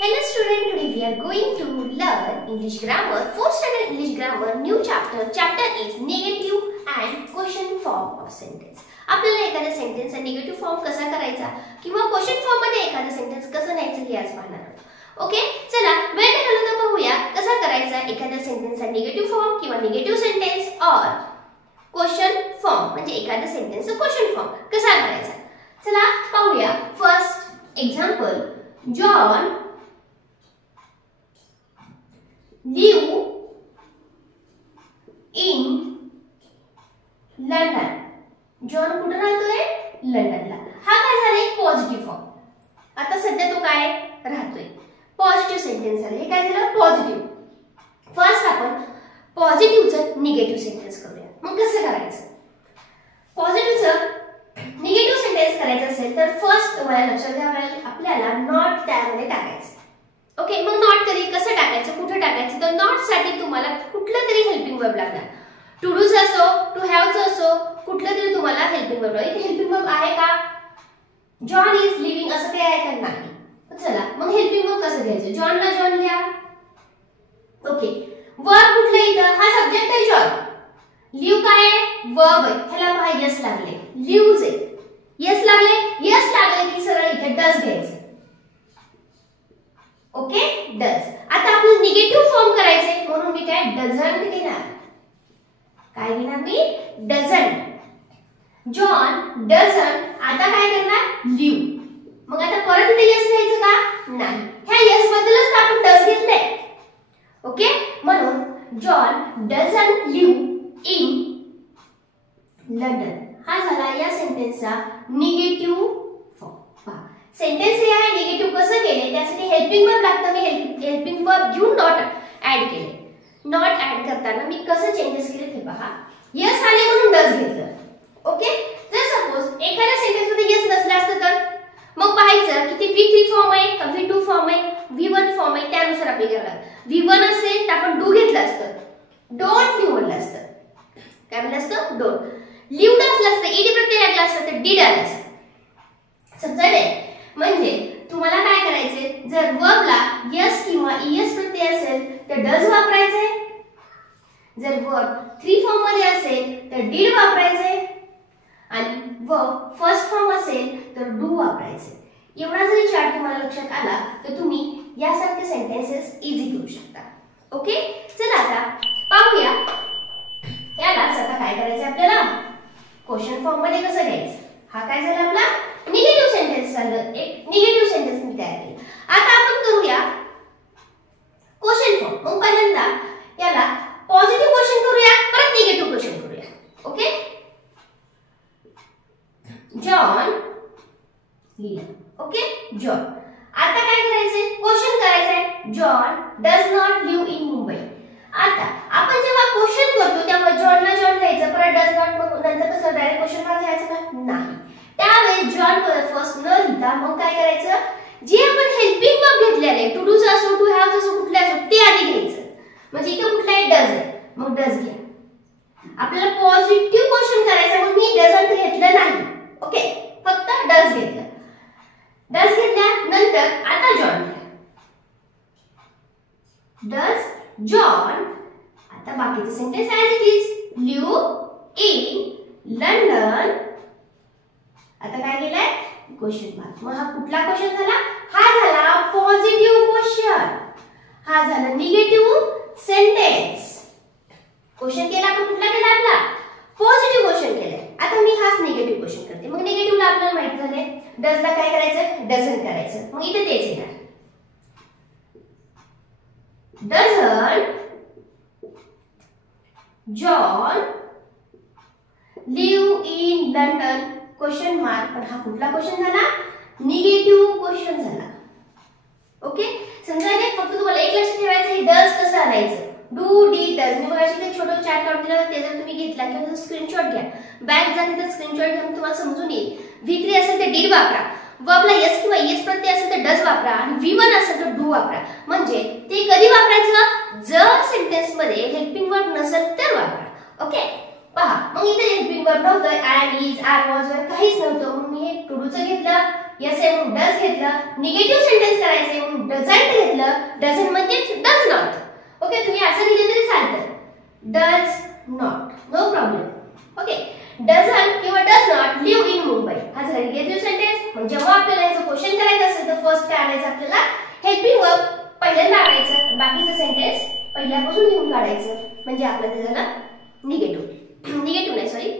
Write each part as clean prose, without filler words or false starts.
Hello student, today we are going to learn English grammar, 4th standard English grammar, new chapter. Chapter is negative and question form of sentence. आपल्याला एखादा sentence negative form कसा करायचा किंवा question form मध्ये एखादा sentence कसं न्यायचं हे आज पाहणार आहोत. ओके, चला वेळ न घालवता पाहूया कसा करायचा एखाद्या सेंटेन्सचा निगेटिव्ह फॉर्म किंवा निगेटिव्ह सेंटेन्स और क्वेश्चन फॉर्म म्हणजे एखादा सेंटेन्सचा क्वेश्चन फॉर्म कसा करायचा. चला पाहूया. First example, John live in London. John कुठे राहतोय? लंडनला. हा काय झाला एक पॉझिटिव्ह फॉर्म. आता सध्या तो काय राहतोय पॉझिटिव्ह सेंटेन्स झाला. हे काय झालं पॉझिटिव्ह. फर्स्ट आपण पॉझिटिव्हचं निगेटिव्ह सेंटेन्स करूया. मग कसं करायचं? पॉझिटिव्हचं निगेटिव्ह सेंटेन्स करायचं असेल तर फर्स्ट तुम्हाला लक्षात घ्यावं आपल्याला नॉट त्यामध्ये टाकायचं. ओके, मग नॉट कधी कसं टाकायचं कुठे टाकायचं तर नॉट साठी तुम्हाला कुठलं तरी हेल्पिंग वर्ब लागणार. टू डूच असो टू हॅवचं असो कुठलं तरी तुम्हाला हेल्पिंग वर्ब लागेल. हेल्पिंग वर्ब आहे का? जॉन इज लिव्हिंग असं काही आहे का? नाही. चला मग हेल्पिंग वर्ब कसं घ्यायचं? जॉनला जॉन लिहा. ओके, वर्ब कुठलं इथं? हा सब्जेक्ट आहे जॉन. लिव्ह काय आहे? वर्ब आहे. ह्याला पहा यस लागले. लिव्हज आहे. यस लागले की सरळ इथे डज घ्यायचं. Okay, does. आता आपल्याला निगेटिव्ह फॉर्म करायचे म्हणून मी काय डझंट घेणार. काय घेणार मी? डझंट. जॉन डझंट आता काय करणार? लिव्ह. मग आता परत इथे यस घ्यायचं का? नाही. ह्या यस बद्दलच आपण डज घेतलंय. ओके, म्हणून John doesn't live in London हा झाला या सेंटेन्सचा निगेटिव्ह फॉर्म. पहा सेंटेन्स हे आहे निगेटिव्ह कसं केले त्यासाठी हेल्पिंग वर्ब लागतं. मी हेल्पिंग वर्ब घेऊन नॉट ऍड केले. नॉट ऍड करताना मी कसं चेंजेस केले ते पहा. यस आले म्हणून डज घेतलं. ओके, जर सपोज एखाद्या सेंटेन्स मध्ये यस नसलं असतं तर मग पाहायचं की ते V3 फॉर्म आहे का V2 फॉर्म आहे V1 फॉर्म आहे त्यानुसार आपल्याला घ्यावं लागतं. V1 असेल तर आपण डू घेतलं असतं. डोंट लिव्ह म्हणलं असतं. काय म्हणलं असतं? डोंट. लिव्हड असलं असतं ईडी प्रत्यय लागला असतं तर डीड आलं असतं. समजलं? म्हणजे तुम्हाला काय करायचे जर वर्बला यस किंवा ईएस प्रत्यय असेल तर डज वापरायचे. जर वर्ब 3 फॉर्म मध्ये असेल तर डीड वापरायचे आणि वर्ब फर्स्ट फॉर्म असेल तर डू वापरायचे. एवढा जरी चार्ट तुम्हाला लक्षात आला तर तुम्ही यासारखे सेंटेन्सेस इझी करू शकता. ओके, चला आता पाहूया यालाच आता काय करायचं आपल्याला क्वेश्चन फॉर्म मध्ये कसं घ्यायचं. हा काय झाला आपला निगेटिव्ह सेंटेन्स झालं. एक निगेटिव्ह सेंटेन्स मी तयार केलं. आता आपण करूया क्वेश्चन फॉर्म. मग पहिल्यांदा याला पॉझिटिव्ह क्वेश्चन करूया परत निगेटिव्ह क्वेश्चन करूया. ओके, जॉन लिहिलं. Okay, John. आता काय करायचंय क्वेश्चन करायचंय. John does not live in Mumbai. आता आपण जेव्हा क्वेश्चन करतो तेव्हा जॉनला जॉन घ्यायचं परत डज नॉट मग नंतर कसं डायरेक्ट क्वेश्चन मार्क घ्यायचं का? नाही. त्यावेळेस जॉन फर्स्ट न लिहिता मग काय करायचं जे आपण हेल्पिंग वर्ब घेतलेले टू डूच असो टू हॅव असो कुठले असो ते आधी घ्यायचं. म्हणजे इथे कुठला आहे? डज आहे. मग डज घ्या. आपल्याला पॉझिटिव्ह क्वेश्चन करायचं मग मी डझंट घेतलं नाही. ओके, फक्त डज घेतलं. डज घेतल्यानंतर आता जॉन घ्या. Does John. आता बाकीचे sentence as it is. Live in London. आता काय केलंय? Question mark. मग हा कुठला क्वेश्चन झाला? हा झाला पॉझिटिव्ह क्वेश्चन. हा झाला निगेटिव्ह सेंटेन्स. क्वेश्चन केला आपण कुठला केला? आपला पॉझिटिव्ह क्वेश्चन केलाय. आता मी हाच निगेटिव्ह क्वेश्चन करते. मग निगेटिव्हला आपल्याला माहित झाले डजला काय करायचं? डझंट करायचं. मग इथे तेच येणार. Doesn't John live in London question mark. पण हा कुठला क्वेश्चन झाला? निगेटिव्ह क्वेश्चन झाला. ओके, समजायला फक्त तुम्हाला एक लक्षात ठेवायचं हे डज कसं आणायचं. Do D does. मी बघायची एक छोटं चार्ट काढून दिला ते जर तुम्ही घेतला किंवा स्क्रीनशॉट घ्या. बॅक जा तिथे स्क्रीनशॉट घेऊन तुम्हाला समजून येईल. V3 असेल तर डीड वापरा. वर्बला यस किंवा ईएस प्रत्यय असेल तर डज वापरा आणि V1 असेल तर डू वापरा. म्हणजे ते कधी वापरायचं? जर सेंटेन्स मध्ये हेल्पिंग वर्ब नसेल तर वापरा. ओके, पहा मग इथे हेल्पिंग वर्ब नव्हतं. ऍड, इज, आर, वॉज काहीच नव्हतं म्हणून मी हे टू डूचं घेतलं यस आहे म्हणून डज घेतलं, निगेटिव्ह सेंटेन्स करायचे म्हणून डझंट घेतलं, डझंट म्हणजे डज नॉट. ओके, तुम्ही असं लिहिलं तरी चालतं, does not, no problem. Okay, doesn't किंवा does not live in Mumbai हा झाला निगेटिव्ह सेंटेन्स. मग जेव्हा आपल्याला याचं क्वेश्चन करायचं असेल तर फर्स्ट काय आणायचं आपल्याला, हेल्पिंग वर्ब पहिल्यांदा आणायचं, बाकीचं सेंटेन्स पहिल्यापासून लिहून काढायचं, म्हणजे आपलं ते झालं निगेटिव्ह. निगेटिव्ह नाही सॉरी,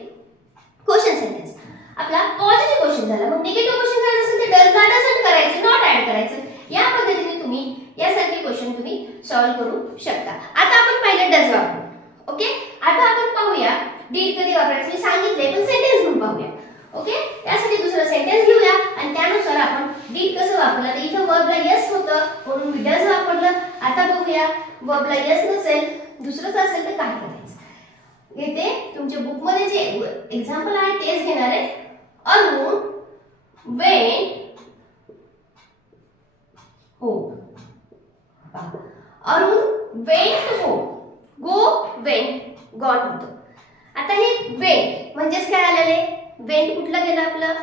क्वेश्चन सेंटेन्स आपला पॉझिटिव्ह क्वेश्चन झाला. मग निगेटिव्ह क्वेश्चन करायचं असेल तर डज नॉट डझंट करायचं, नॉट ऍड करायचं. या पद्धतीने तुम्ही यासारखे क्वेश्चन तुम्ही सॉल्व्ह करू शकता. आता आपण पहिले डज वापरू. ओके, आता आपण पाहूया डीड कधी वापरायचं मी सांगितले, पण सेंटेन्स घेऊन पाहूया. ओके, यासाठी दुसरं सेंटेन्स घेऊया आणि त्यानुसार आपण डीड कसं वापरलं. तर इथं वर्बला यस होतं म्हणून मी डज वापरलं. आता बघूया वर्बला यस नसेल, दुसरंच असेल तर काय करायचं. इथे तुमच्या बुक मध्ये जे एक्झाम्पल आहे तेच घेणार आहे. Arun went home. Arun went home, go went gone होतं. आता हे वेंट म्हणजेच काय आलेले, वेंट कुठलं गेलं आपलं,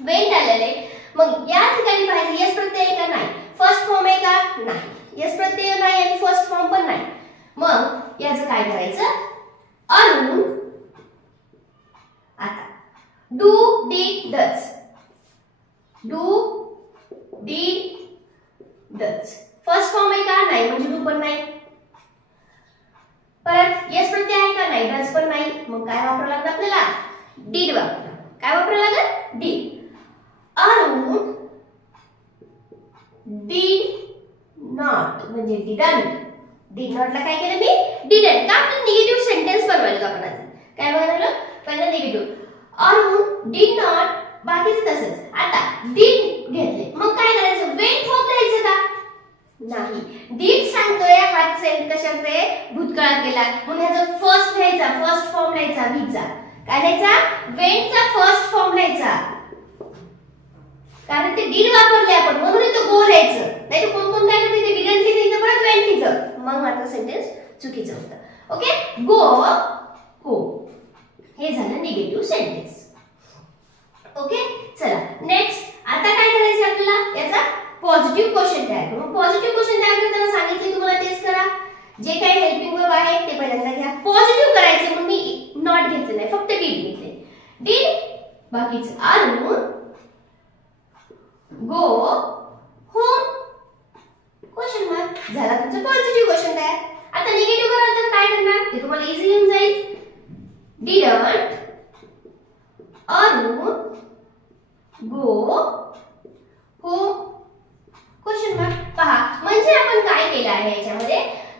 वेंट आलेले. मग या ठिकाणी पाहिजे यस प्रत्यय आहे का नाही, फर्स्ट फॉर्म आहे का नाही, यस प्रत्यय नाही आणि फर्स्ट फॉर्म पण नाही. मग याचं काय करायचं, अरुण आता do did does, do did does first form आहे का नाही, म्हणजे डू पण नाही. परत यस प्रत्यय आहे का नाही, डज पण नाही. मग काय वापरावं लागतं आपल्याला, डीड वापरावं. काय वापरावं लागेल, डीड. अरुण डीड नॉट म्हणजे डिडंट. डिड नॉटला काय केलं मी, डिडंट. का आपण निगेटिव्ह सेंटेन्स बनवायला आपण आज काय बनवलं, पहिला निगेटिव्ह. अरुण डीड नॉट, बाकीचं तसंच. आता डीड घेतले, मग काय करायचं, वेंट होम द्यायचं का नाही. डीड सांगतोय हा सेंट कशात आहे, भूतकाळात गेला, म्हणून ह्याचा फर्स्ट घ्यायचा, फर्स्ट फॉर्म लिहायचा बीचा. काय लिहायचा, वेंटचा फर्स्ट फॉर्म लिहायचा, कारण ते डीड वापरले आपण म्हणून इथं गो लिहायचं. नाही तर कोण कोण काय करते, ते डिडंट लिहितं इथं परत वेंट लिहितं, मग मात्र सेंटेन्स चुकीचं होतं. ओके, गो हो, हे झालं निगेटिव्ह सेंटेन्स. ओके, चला नेक्स्ट. आता काय करायचं आपल्याला, याचा पॉझिटिव्ह क्वेश्चन तयार करू. पॉझिटिव्ह क्वेश्चन तयार करताना सांगितले तुम्हाला तेच करा. जे काही हेल्पिंग वर्ब आहे ते पहिल्यांदा घ्या. पॉझिटिव्ह करायचे म्हणून मी नॉट घेतले नाही, फक्त डीड घेतले. डीड, बाकीचं Arun go home, question mark. झाला तुमचं पॉझिटिव्ह क्वेश्चन तयार. आता निगेटिव्ह कराल तर काय करणार ते तुम्हाला इझी येऊन जाईल. Didn't Arun go home, question mark. पहा, म्हणजे आपण काय केलं आहे याच्यामध्ये,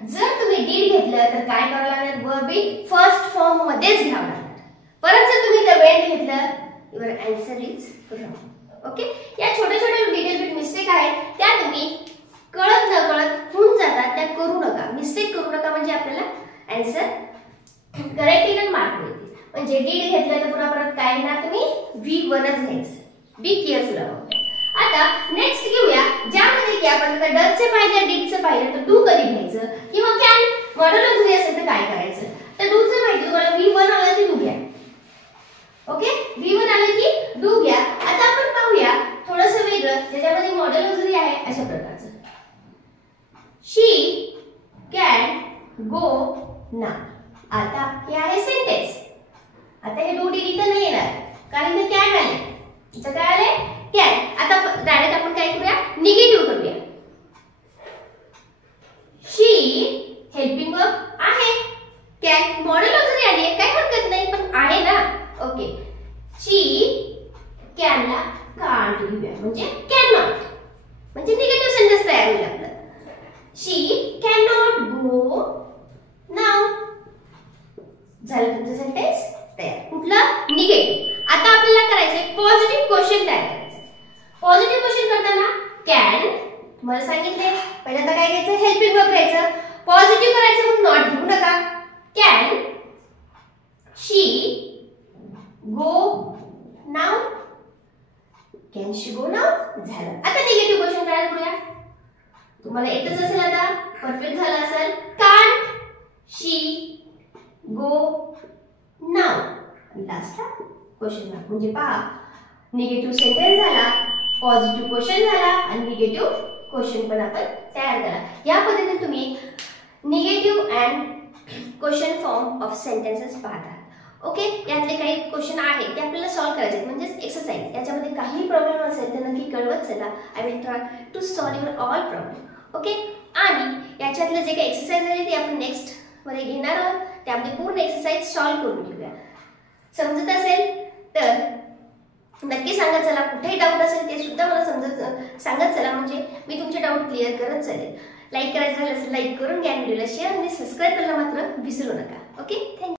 जर तुम्ही डीड घेतलं तर काय करावं लागणार, वर्ब इन फर्स्ट फॉर्म मध्येच घ्यावं लागणार. परत जर तुम्ही द वेंट घेतलं, your answer is wrong. Okay, या छोट्या छोट्या लिटल बिट मिस्टेक आहेत त्या तुम्ही कळत न कळत होऊन जातात, त्या करू नका, मिस्टेक करू नका, म्हणजे आपल्याला आन्सर करेक्ट येईल, मार्क मिळतील. म्हणजे डीड घेतलं तर पुन्हा परत काय घेणार तुम्ही, V1च घ्यायचं. Be careful about. आता नेक्स्ट घेऊया, ज्यामध्ये की आपण आता डजचं पाहिलं, डीडचं पाहिलं, तर डू कधी घ्यायचं किंवा कॅन मॉडल जरी असेल तर काय करायचं. तर डूचं माहिती तुम्हाला, V1 आलं की डू घ्या. ओके, V1 आलं की डू घ्या. आता आपण पाहूया थोडंसं वेगळं, ज्याच्यामध्ये मॉडेल वगैरे आहे अशा प्रकारचं. शी कॅन गो नाउ. आता हे आहे सेंटेन्स. आता हे डू डीड इथं नाही येणार, कारण इथं कॅन आले. इथं काय आले, कॅन. आता डायरेक्ट आपण काय करूया, निगेटिव्ह करूया. शी हेल्पिंग वर्ब आहे, कॅन मॉडेल वगैरे आली, काही हरकत नाही, पण आहे ना. ओके, शी कॅनला कांट घेऊया, म्हणजे कॅन नॉट, म्हणजे निगेटिव्ह सेंटेन्स तयार होईल आपलं. शी कॅन नॉट गो नाउ. झालं तुमचं सेंटेन्स तयार. कुठलं, निगेटिव्ह. आता आपल्याला करायचंय पॉझिटिव्ह क्वेश्चन तयार करायचं. पॉझिटिव्ह क्वेश्चन करताना कॅन तुम्हाला सांगितले, पहिल्यांदा काय घ्यायचं, हेल्पिंग वर्ब घ्यायचं. पॉझिटिव्ह करायचं म्हणून नॉट घेऊ नका. Can she go now, can she go now. झालं. आता निगेटिव्ह क्वेश्चन तयार करूया. तुम्हाला येतच असेल, आता परफेक्ट झालं असेल. Can't she go now. Last question mark. म्हणजे पहा, निगेटिव्ह सेंटेन्स झाला, पॉझिटिव्ह क्वेश्चन झाला आणि निगेटिव्ह क्वेश्चन पण आपण तयार करा. या पद्धतीने तुम्ही negative and question form of sentences पाहता. ओके, यातले काही क्वेश्चन आहेत ते आपल्याला सॉल्व्ह करायचे म्हणजेच एक्सरसाइज. याच्यामध्ये काही प्रॉब्लेम असेल तर नक्की कळवत चला. I will try to solve your all problem. Okay, आणि याच्यातले जे काही एक्सरसाइज आहे ते आपण नेक्स्ट मध्ये घेणार आहोत. त्यामध्ये पूर्ण एक्सरसाइज सॉल्व्ह करून घेऊया. समजत असेल तर नक्की सांगत चला. कुठेही डाऊट असेल ते सुद्धा मला सांगत चला, म्हणजे मी तुमचे डाऊट क्लिअर करत चालेल. लाईक करायचं झालं असेल लाईक करून घ्या, व्हिडिओला शेअर आणि सबस्क्राईब करायला मात्र विसरू नका. Okay, thank you.